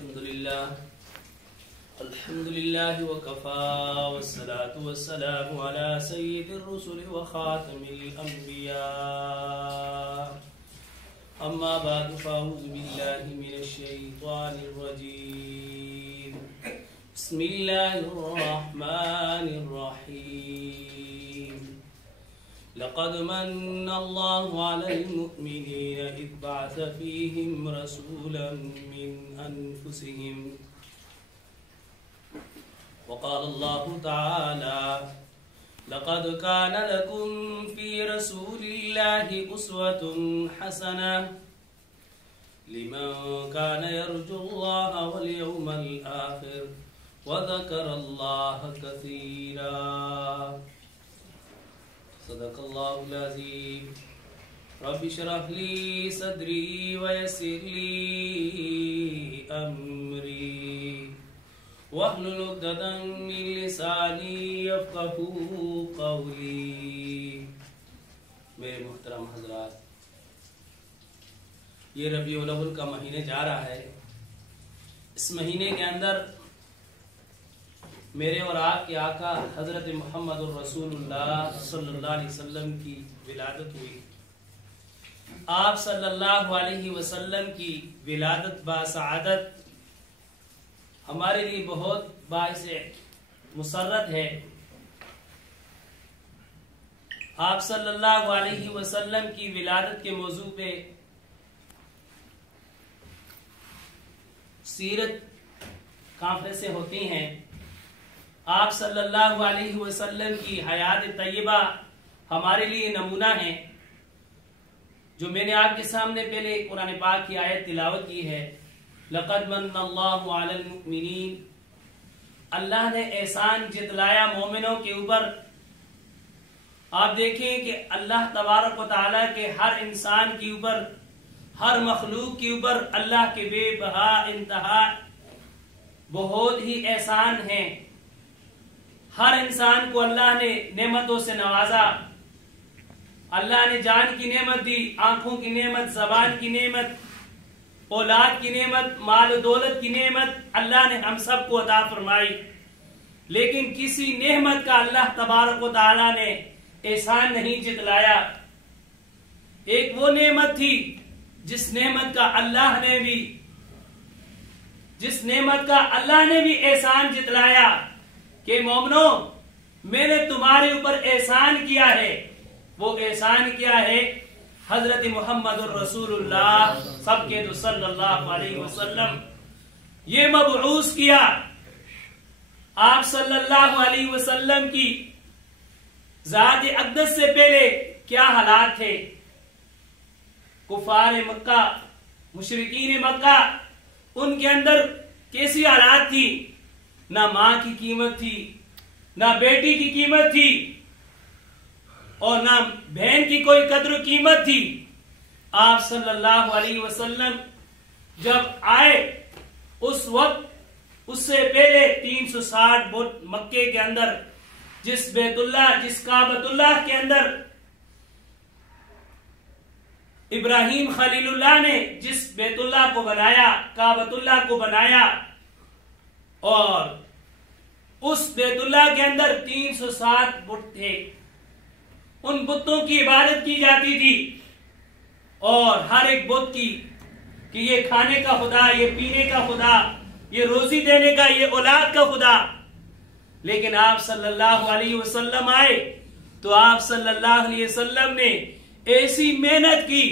अल्हम्दुलिल्लाह वकफ़ा वस्सलातु वस्सलामु अला सय्यिदिर रुसुल व खातमिल अंबिया अम्मा बअद फ़अऊज़ु बिल्लाहि मिनश शैतानिर रजीम बिस्मिल्लाहिर रहमानिर रहीम लक़द मन्नल्लाहु अलल मुअ्मिनीना इज़ बअस फ़ीहिम रसूलन मिन अनफुसिहिम वक़ाल अल्लाहु तआला लक़द कान लकुम फ़ी रसूलिल्लाहि उस्वतुन हसनह लिमन कान यर्जुल्लाह वल यौमल आखिर व ज़करल्लाह कसीरा सदक़ल्लाहुल अज़ीम रब्बि इश्रह ली सदरी व यस्सिर ली अमरी वहलुल उक़दतम मिन लिसानी यफ़क़हू क़ौली। मेरे मुहतरम हज़रात, ये रबीउल अव्वल का महीने जा रहा है। इस महीने के अंदर मेरे और आपके आका हज़रत मुहम्मदुर रसूलुल्लाह सल्लल्लाहु अलैहि वसल्लम की विलादत हुई। आप सल्लल्लाहु अलैहि वसल्लम की विलादत बासआदत हमारे लिए बहुत बाइसे मुसर्रत है। आप सल्लल्लाहु अलैहि वसल्लम की विलादत के मौजू पे सीरत कॉन्फ्रेंसें होती हैं। आप सल्लल्लाहु अलैहि वसल्लम की हयात तय्यबा हमारे लिए नमूना है। जो मैंने आपके सामने पहले कुरान पाक की आयत तिलावत की है, लक़द मन्नल्लाहु अलल मुअ्मिनीन, अल्लाह ने एहसान जितलाया मोमिनों के ऊपर। आप देखें कि अल्लाह तबारक व तआला के हर इंसान के ऊपर, हर मखलूक के ऊपर अल्लाह के बेबहा इंतहा बहुत ही एहसान हैं। हर इंसान को अल्लाह ने नेमतों से नवाजा। अल्लाह ने जान की नेमत दी, आंखों की नेमत, ज़बान की नेमत, औलाद की नेमत, माल दौलत की नेमत अल्लाह ने हम सबको अता फरमाई। लेकिन किसी नेमत का अल्लाह तबारक व तआला ने एहसान नहीं जितलाया। एक वो नेमत थी जिस नेमत का अल्लाह ने भी एहसान जितलाया कि मोमनो, मैंने तुम्हारे ऊपर एहसान किया है। वो एहसान क्या है? हजरत मुहम्मदुर रसूलुल्लाह सबके तो सल्लल्लाहु अलैहि वसल्लम ये मबऊस किया। आप सल्लल्लाहु अलैहि वसल्लम की ज़ात अक़दस से पहले क्या हालात थे? कुफार मक्का, मुशरिकीन मक्का, उनके अंदर कैसी हालात थी? ना माँ की कीमत थी, ना बेटी की कीमत थी, और ना बहन की कोई कद्र कीमत थी। आप सल्लल्लाहु अलैहि वसल्लम जब आए उस वक्त, उससे पहले 360 बुत मक्के के अंदर, जिस काबतुल्लाह के अंदर इब्राहिम खलीलुल्लाह ने जिस बैतुल्लाह को बनाया, काबतुल्लाह को बनाया, और उस बैतुल्लाह के अंदर 360 बुत थे। उन बुतों की इबादत की जाती थी, और हर एक बुत की कि ये खाने का खुदा, ये पीने का खुदा, ये रोजी देने का, ये औलाद का खुदा। लेकिन आप सल्लल्लाहु अलैहि वसल्लम आए तो आप सल्लल्लाहु अलैहि वसल्लम ने ऐसी मेहनत की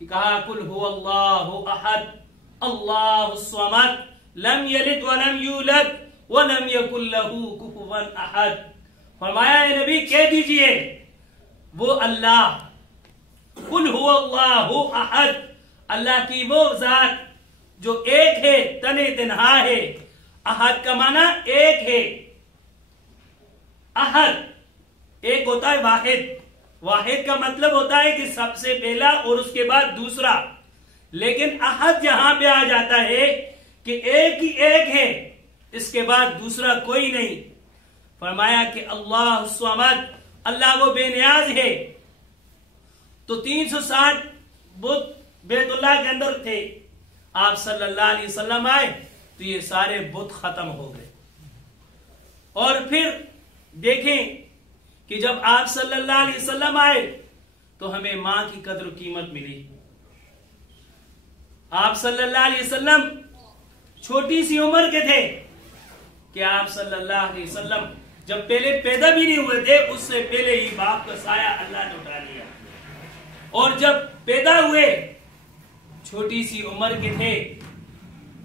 कि कहा कुल हुवल्लाहु अहद अल्लाहुस समद लम यलिद व लम यूलद व लम यकुल लहू कुफुवन अहद। फरमाया ए नबी, कह दीजिए वो अल्लाह, कुल हुवल्लाहु अहद, अल्लाह की वो जात जो एक है, तने तन्हा है। अहद का माना एक है। अहद एक होता है वाहिद। वाहिद का मतलब होता है कि सबसे पहला और उसके बाद दूसरा। लेकिन अहद जहां पे आ जाता है कि एक ही एक है, इसके बाद दूसरा कोई नहीं। फरमाया कि अल्लाह समद, अल्लाह वो बेनियाज है। तो 360 बुत बैतुल्लाह के अंदर थे। आप सल्लल्लाहु अलैहि वसल्लम आए तो ये सारे बुत खत्म हो गए। और फिर देखें कि जब आप सल्लल्लाहु अलैहि वसल्लम आए तो हमें मां की कद्र कीमत मिली। आप सल्लल्लाहु अलैहि वसल्लम छोटी सी उम्र के थे कि आप सल्लल्लाहु अलैहि वसल्लम जब पहले पैदा भी नहीं हुए थे, उससे पहले ही बाप का साया अल्लाह ने उठा लिया। और जब पैदा हुए छोटी सी उम्र के थे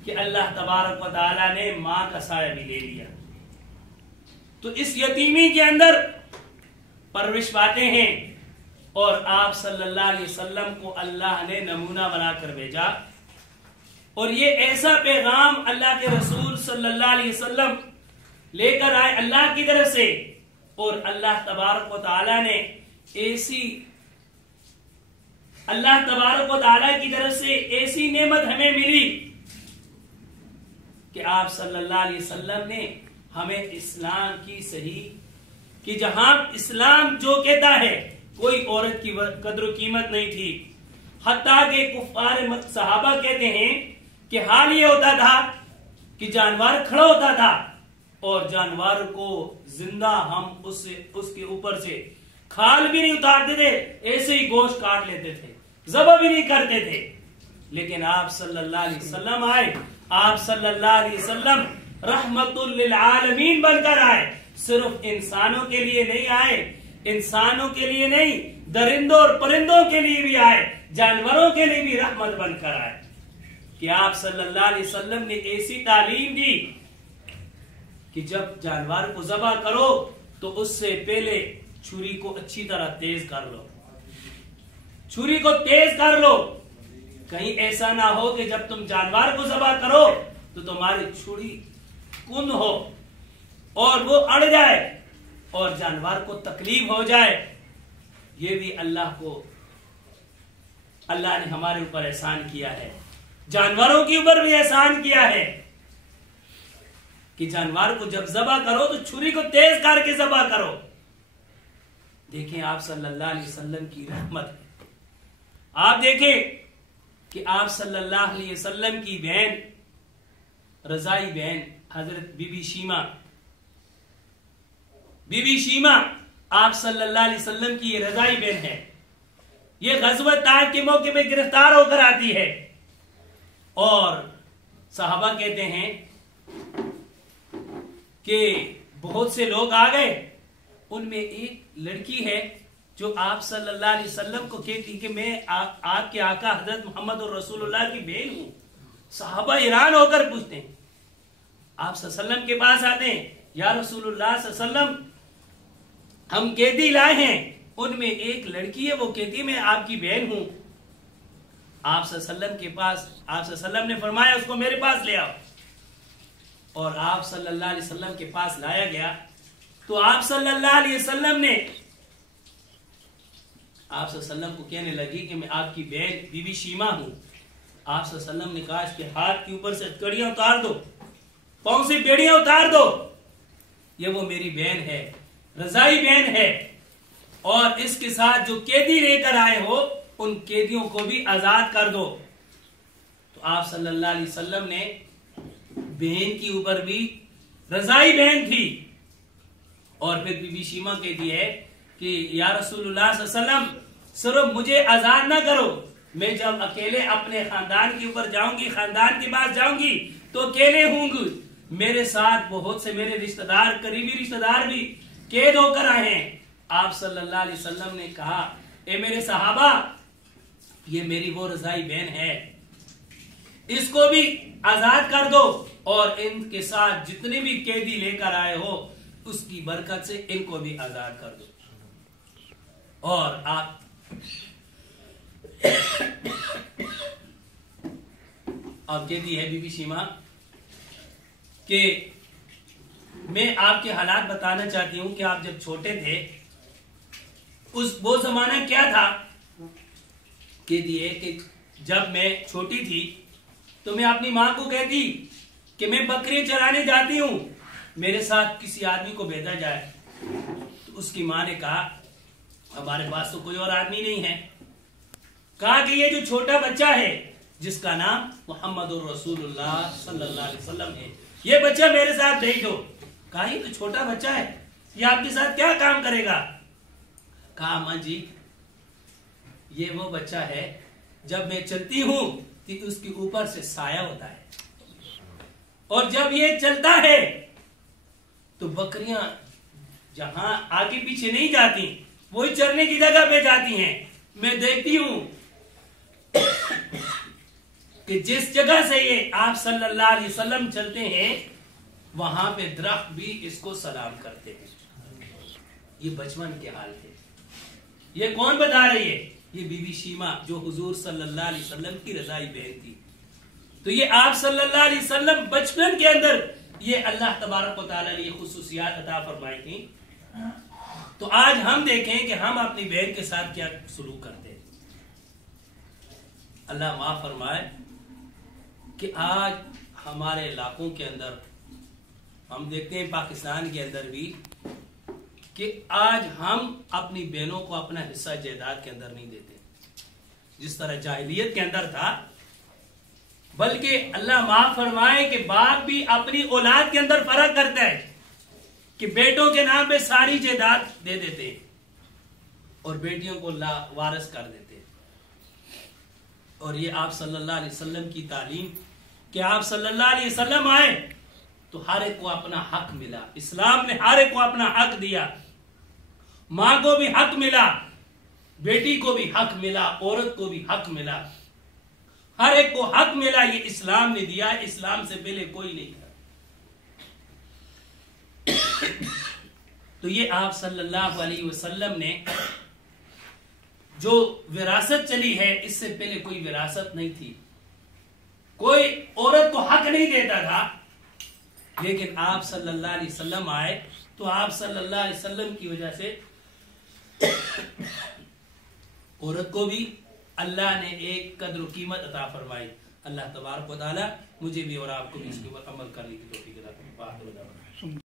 कि अल्लाह तबारक व तआला ने मां का साया भी ले लिया। तो इस यतीमी के अंदर परवरिश पाते हैं और आप सल्लल्लाहु अलैहि वसल्लम को अल्लाह ने नमूना बनाकर भेजा। और ये ऐसा पैगाम अल्लाह के रसूल सल्लल्लाहु अलैहि वसल्लम लेकर आए अल्लाह की तरफ से, और अल्लाह तबारक व तआला ने अल्लाह तबारक व तआला की तरफ से ऐसी नेमत हमें मिली कि आप सल्लल्लाहु अलैहि वसल्लम ने हमें इस्लाम की सही कि जहां इस्लाम जो कहता है कोई औरत की कद्र कीमत नहीं थी। हत्ता के कुफ्फार सहाबा कहते हैं कि हाल ये होता था कि जानवर खड़ा होता था और जानवर को जिंदा हम उसके ऊपर से खाल भी नहीं उतारते थे, ऐसे ही गोश्त काट लेते थे, ज़बह भी नहीं करते थे। लेकिन आप सल्लल्लाहु अलैहि वसल्लम आए, आप सल्लल्लाहु अलैहि वसल्लम रहमतुल लिल आलमीन बनकर आए। सिर्फ इंसानों के लिए नहीं आए, इंसानों के लिए नहीं, दरिंदों और परिंदों के लिए भी आए, जानवरों के लिए भी रहमत बनकर आए। कि आप सल्लल्लाहु अलैहि वसल्लम ने ऐसी तालीम दी कि जब जानवर को ज़बह करो तो उससे पहले छुरी को अच्छी तरह तेज कर लो, छुरी को तेज कर लो। कहीं ऐसा ना हो कि जब तुम जानवर को ज़बह करो तो तुम्हारी छुरी कुंद हो और वो अड़ जाए और जानवर को तकलीफ हो जाए। ये भी अल्लाह ने हमारे ऊपर एहसान किया है, जानवरों के ऊपर भी एहसान किया है कि जानवर को जब ज़बह करो तो छुरी को तेज करके ज़बह करो। देखें आप सल्लल्लाहु अलैहि वसल्लम की रहमत। आप देखें कि आप सल्लल्लाहु अलैहि वसल्लम की बहन, रजाई बहन हजरत बीबी शीमा आप सल्लल्लाहु अलैहि वसल्लम की ये रजाई बहन है। ये ग़ज़वत ताइफ के मौके में गिरफ्तार होकर आती है और सहाबा कहते हैं कि बहुत से लोग आ गए, उनमें एक लड़की है जो आप सल्लल्लाहु अलैहि वसल्लम को कहती कि मैं आपके आका हजरत मोहम्मद और रसूलुल्लाह की बहन हूं। सहाबा हैरान होकर पूछते हैं, आप सल्लल्लाहु के पास आते हैं, या रसूलुल्लाह सल्लल्लाहु हम कैदी लाए हैं, उनमें एक लड़की है, वो कहती है मैं आपकी बहन हूं। आप सल्लल्लाहु के पास आप सल्लल्लाहु ने फरमाया उसको मेरे पास ले आओ। और आप सल्लल्लाहु अलैहि वसल्लम के पास लाया गया तो आप सल्लल्लाहु अलैहि वसल्लम ने आप सल्लल्लाहु को कहने लगी कि मैं आपकी बहन बीबी शीमा हूं। आप सल्लल्लाहु ने कहा कि हाथ के ऊपर से कड़ियां उतार दो, पांव से बेड़ियां उतार दो, ये वो मेरी बहन है, रजाई बहन है, और इसके साथ जो कैदी लेकर आए हो उन कैदियों को भी आजाद कर दो। तो आप सल्लल्लाहु अलैहि वसल्लम ने बहन के ऊपर भी, रजाई बहन थी, और फिर बीबी शीमा कहती है कि या रसूलुल्लाह सल्लल्लाहु सिर्फ मुझे आजाद ना करो, मैं जब अकेले अपने खानदान के ऊपर जाऊंगी, खानदान के पास जाऊंगी तो अकेले होंगी, मेरे साथ बहुत से मेरे रिश्तेदार, करीबी रिश्तेदार भी कैद होकर आए हैं। आप सल्लल्लाहु अलैहि वसल्लम ने कहा, ए मेरे सहाबा, ये मेरी वो रजाई बहन है, इसको भी आजाद कर दो, और इनके साथ जितने भी कैदी लेकर आए हो उसकी बरकत से इनको भी आजाद कर दो। और आप कहती है बीबी शीमा कि मैं आपके हालात बताना चाहती हूं कि आप जब छोटे थे वो जमाना क्या था। कहती है कि जब मैं छोटी थी तो मैं अपनी मां को कहती कि मैं बकरी चराने जाती हूं, मेरे साथ किसी आदमी को भेजा जाए। तो उसकी मां ने कहा हमारे पास तो कोई और आदमी नहीं है। कहा कि ये जो छोटा बच्चा है जिसका नाम मुहम्मदुर रसूलुल्लाह सल्लल्लाहु अलैहि वसल्लम है। ये बच्चा मेरे साथ भेज दो। कहा ये तो छोटा बच्चा है, ये आपके साथ क्या काम करेगा? कहा अम्मा जी ये वो बच्चा है, जब मैं चलती हूं तो उसके ऊपर से साया होता है, और जब ये चलता है तो बकरियां जहां आगे पीछे नहीं जाती, वही चरने की जगह पे जाती हैं। मैं देखती हूं कि जिस जगह से ये आप सल्लल्लाहु अलैहि वसल्लम चलते हैं वहां पे दरख्त भी इसको सलाम करते हैं। ये बचपन के हाल थे। ये कौन बता रही है? ये बीबी शीमा, जो हुजूर सल्लल्लाहु अलैहि वसल्लम की रजाई बहन थी। तो ये आप सल्लल्लाहु अलैहि वसल्लम बचपन के अंदर ये अल्लाह तबारक व तआला ने ये खुसूसियात अता फरमाई थी। तो आज हम देखें कि हम अपनी बहन के साथ क्या सलूक करते हैं। अल्लाह माफ फरमाए कि आज हमारे इलाकों के अंदर हम देखते हैं, पाकिस्तान के अंदर भी, कि आज हम अपनी बहनों को अपना हिस्सा जायदाद के अंदर नहीं देते जिस तरह जाहिलियत के अंदर था। बल्कि अल्लाह माफ फरमाए कि बाप भी अपनी औलाद के अंदर फर्क करता है कि बेटों के नाम पे सारी जायदाद दे देते और बेटियों को वारिस कर देते। और ये आप सल्लल्लाहु अलैहि वसल्लम की तालीम कि आप सल्लल्लाहु अलैहि वसल्लम आए तो हर एक को अपना हक मिला। इस्लाम ने हर एक को अपना हक दिया। मां को भी हक मिला, बेटी को भी हक मिला, औरत को भी हक मिला, हर एक को हक मिला। ये इस्लाम ने दिया, इस्लाम से पहले कोई नहीं था। तो ये आप सल्लल्लाहु अलैहि वसल्लम ने जो विरासत चली है, इससे पहले कोई विरासत नहीं थी। कोई औरत को हक नहीं देता था, लेकिन आप सल्लल्लाहु अलैहि वसल्लम आए तो आप सल्लल्लाहु अलैहि वसल्लम की वजह से औरत को भी अल्लाह ने एक कद्र कीमत अता फरमाई। अल्लाह तबारक व तआला मुझे भी और आपको भी इसके ऊपर अमल करने की तौफीक अता फरमाए।